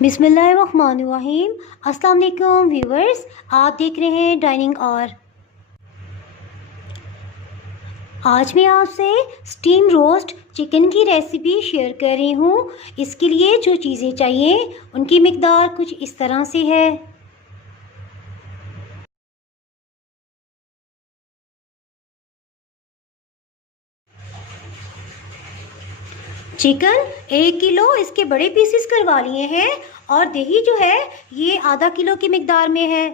बिस्मिल्लाहिर्रहमानिर्रहीम। अस्सलाम वालेकुम व्यूवर्स, आप देख रहे हैं डाइनिंग और आज मैं आपसे स्टीम रोस्ट चिकन की रेसिपी शेयर कर रही हूँ। इसके लिए जो चीज़ें चाहिए उनकी मिकदार कुछ इस तरह से है। चिकन 1 किलो इसके बड़े पीसेस करवा लिए हैं और दही जो है ये आधा किलो की मिकदार में है।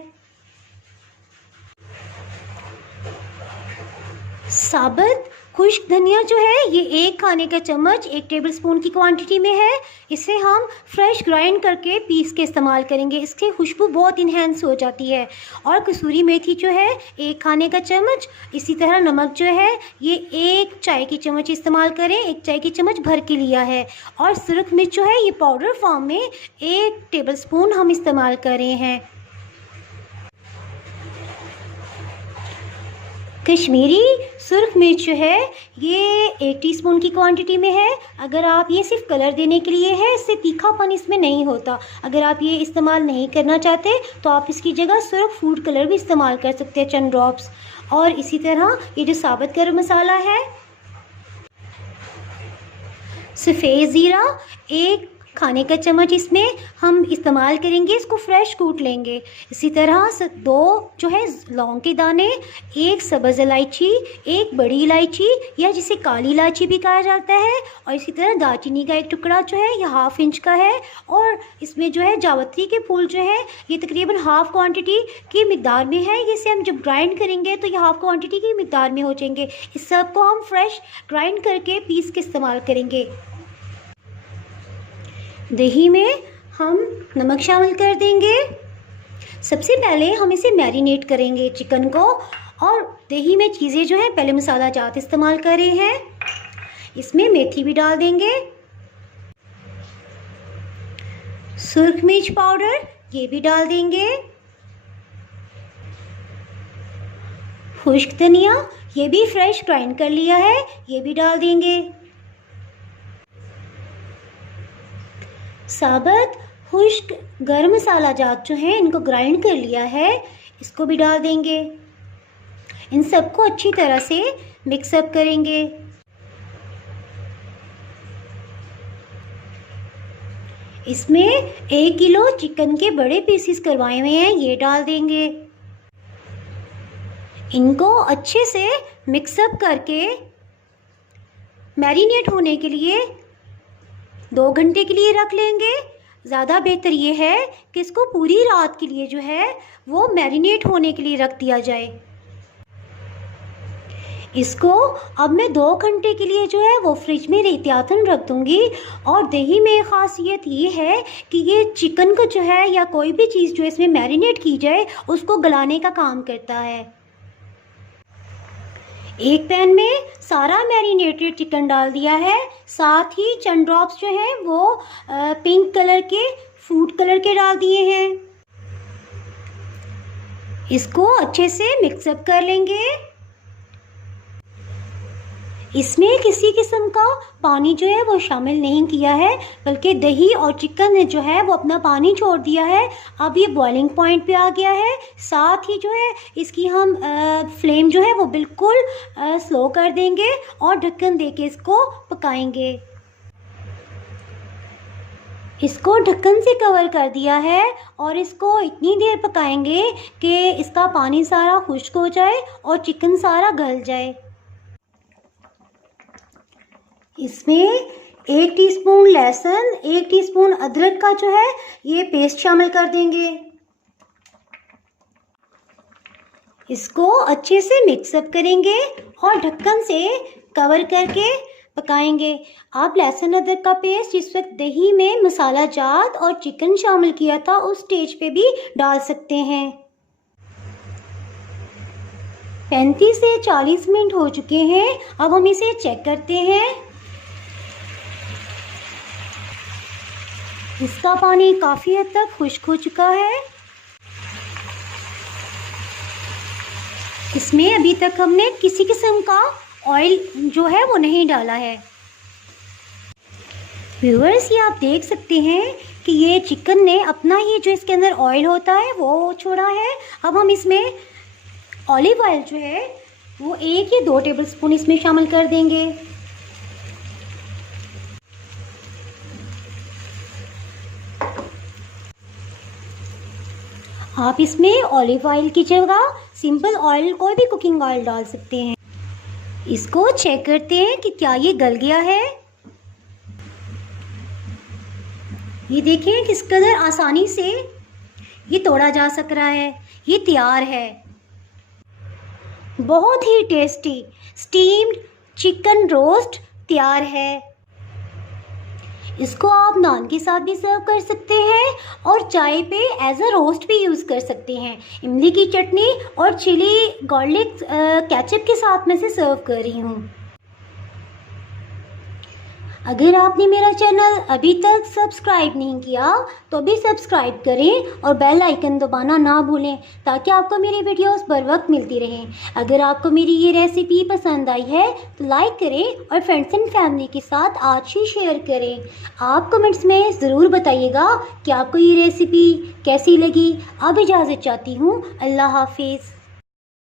साबुत खुश्क धनिया जो है ये 1 खाने का चम्मच 1 टेबलस्पून की क्वांटिटी में है। इसे हम फ्रेश ग्राइंड करके पीस के इस्तेमाल करेंगे, इससे खुशबू बहुत इन्हेंस हो जाती है। और कसूरी मेथी जो है 1 खाने का चम्मच। इसी तरह नमक जो है ये 1 चाय की चम्मच इस्तेमाल करें, 1 चाय की चम्मच भर के लिया है। और सुरख मिर्च जो है ये पाउडर फॉर्म में 1 टेबलस्पून हम इस्तेमाल कर रहे हैं। कश्मीरी सुर्ख मिर्च जो है ये 1 टीस्पून की क्वांटिटी में है। अगर आप ये सिर्फ कलर देने के लिए है, इससे तीखापन इसमें नहीं होता। अगर आप ये इस्तेमाल नहीं करना चाहते तो आप इसकी जगह सुर्ख फूड कलर भी इस्तेमाल कर सकते हैं, चंद ड्रॉप्स। और इसी तरह ये जो साबुत गरम मसाला है, सफ़ेद ज़ीरा 1 खाने का चम्मच इसमें हम इस्तेमाल करेंगे, इसको फ्रेश कूट लेंगे। इसी तरह 2 जो है लौंग के दाने, 1 सब्ज़ इलायची, 1 बड़ी इलायची या जिसे काली इलायची भी कहा जाता है, और इसी तरह दालचीनी का 1 टुकड़ा जो है यह ½ इंच का है। और इसमें जो है जावित्री के फूल जो है ये तकरीबन ½ क्वांटिटी की मिकदार में है। इसे हम जब ग्राइंड करेंगे तो ये ½ क्वांटिटी की मिकदार में हो जाएंगे। इस सब को हम फ्रेश ग्राइंड करके पीस के इस्तेमाल करेंगे। दही में हम नमक शामिल कर देंगे। सबसे पहले हम इसे मैरिनेट करेंगे चिकन को, और दही में चीज़ें जो है पहले मसाला जात इस्तेमाल कर रहे हैं। इसमें मेथी भी डाल देंगे, सुर्ख मिर्च पाउडर ये भी डाल देंगे, खुश्क धनिया ये भी फ्रेश ग्राइंड कर लिया है ये भी डाल देंगे, साबुत खुश्क गरम मसाला जात जो है इनको ग्राइंड कर लिया है इसको भी डाल देंगे। इन सबको अच्छी तरह से मिक्सअप करेंगे। इसमें 1 किलो चिकन के बड़े पीसेस करवाए हुए हैं ये डाल देंगे। इनको अच्छे से मिक्सअप करके मैरिनेट होने के लिए 2 घंटे के लिए रख लेंगे। ज़्यादा बेहतर ये है कि इसको पूरी रात के लिए जो है वो मैरिनेट होने के लिए रख दिया जाए। इसको अब मैं 2 घंटे के लिए जो है वो फ्रिज में एहतियातन रख दूँगी। और दही में ख़ासियत ये है कि ये चिकन को जो है या कोई भी चीज़ जो इसमें मैरिनेट की जाए उसको गलाने का काम करता है। एक पैन में सारा मैरिनेटेड चिकन डाल दिया है, साथ ही चंद ड्रॉप्स जो हैं वो पिंक कलर के फूड कलर के डाल दिए हैं। इसको अच्छे से मिक्सअप कर लेंगे। इसमें किसी किस्म का पानी जो है वो शामिल नहीं किया है, बल्कि दही और चिकन ने जो है वो अपना पानी छोड़ दिया है। अब ये बॉइलिंग पॉइंट पे आ गया है। साथ ही जो है इसकी हम फ्लेम जो है वो बिल्कुल स्लो कर देंगे और ढक्कन दे के इसको पकाएंगे। इसको ढक्कन से कवर कर दिया है और इसको इतनी देर पकाएंगे कि इसका पानी सारा खुश्क हो जाए और चिकन सारा गल जाए। इसमें 1 टीस्पून लहसुन, 1 टीस्पून अदरक का जो है ये पेस्ट शामिल कर देंगे। इसको अच्छे से मिक्सअप करेंगे और ढक्कन से कवर करके पकाएंगे। आप लहसुन अदरक का पेस्ट जिस वक्त दही में मसाला जात और चिकन शामिल किया था उस स्टेज पे भी डाल सकते हैं। 35 से 40 मिनट हो चुके हैं। अब हम इसे चेक करते हैं। इसका पानी काफ़ी हद तक खुश्क हो चुका है। इसमें अभी तक हमने किसी किस्म का ऑयल जो है वो नहीं डाला है। व्यूअर्स, ये आप देख सकते हैं कि ये चिकन ने अपना ही जो इसके अंदर ऑयल होता है वो छोड़ा है। अब हम इसमें ऑलिव ऑयल जो है वो 1 या 2 टेबलस्पून इसमें शामिल कर देंगे। आप इसमें ऑलिव ऑयल की जगह सिंपल ऑयल, कोई भी कुकिंग ऑयल डाल सकते हैं। इसको चेक करते हैं कि क्या ये गल गया है। ये देखिए किस कदर आसानी से ये तोड़ा जा सक रहा है। ये तैयार है। बहुत ही टेस्टी स्टीम्ड चिकन रोस्ट तैयार है। इसको आप नान के साथ भी सर्व कर सकते हैं और चाय पे एज अ रोस्ट भी यूज़ कर सकते हैं। इमली की चटनी और चिली गार्लिक केचप के साथ मैं से सर्व कर रही हूँ। अगर आपने मेरा चैनल अभी तक सब्सक्राइब नहीं किया तो भी सब्सक्राइब करें और बेल आइकन दबाना ना भूलें ताकि आपको मेरी वीडियोस बर वक्त मिलती रहें। अगर आपको मेरी ये रेसिपी पसंद आई है तो लाइक करें और फ्रेंड्स एंड फैमिली के साथ आज ही शेयर करें। आप कमेंट्स में ज़रूर बताइएगा कि आपको ये रेसिपी कैसी लगी। अब इजाज़त चाहती हूँ। अल्लाह हाफिज़।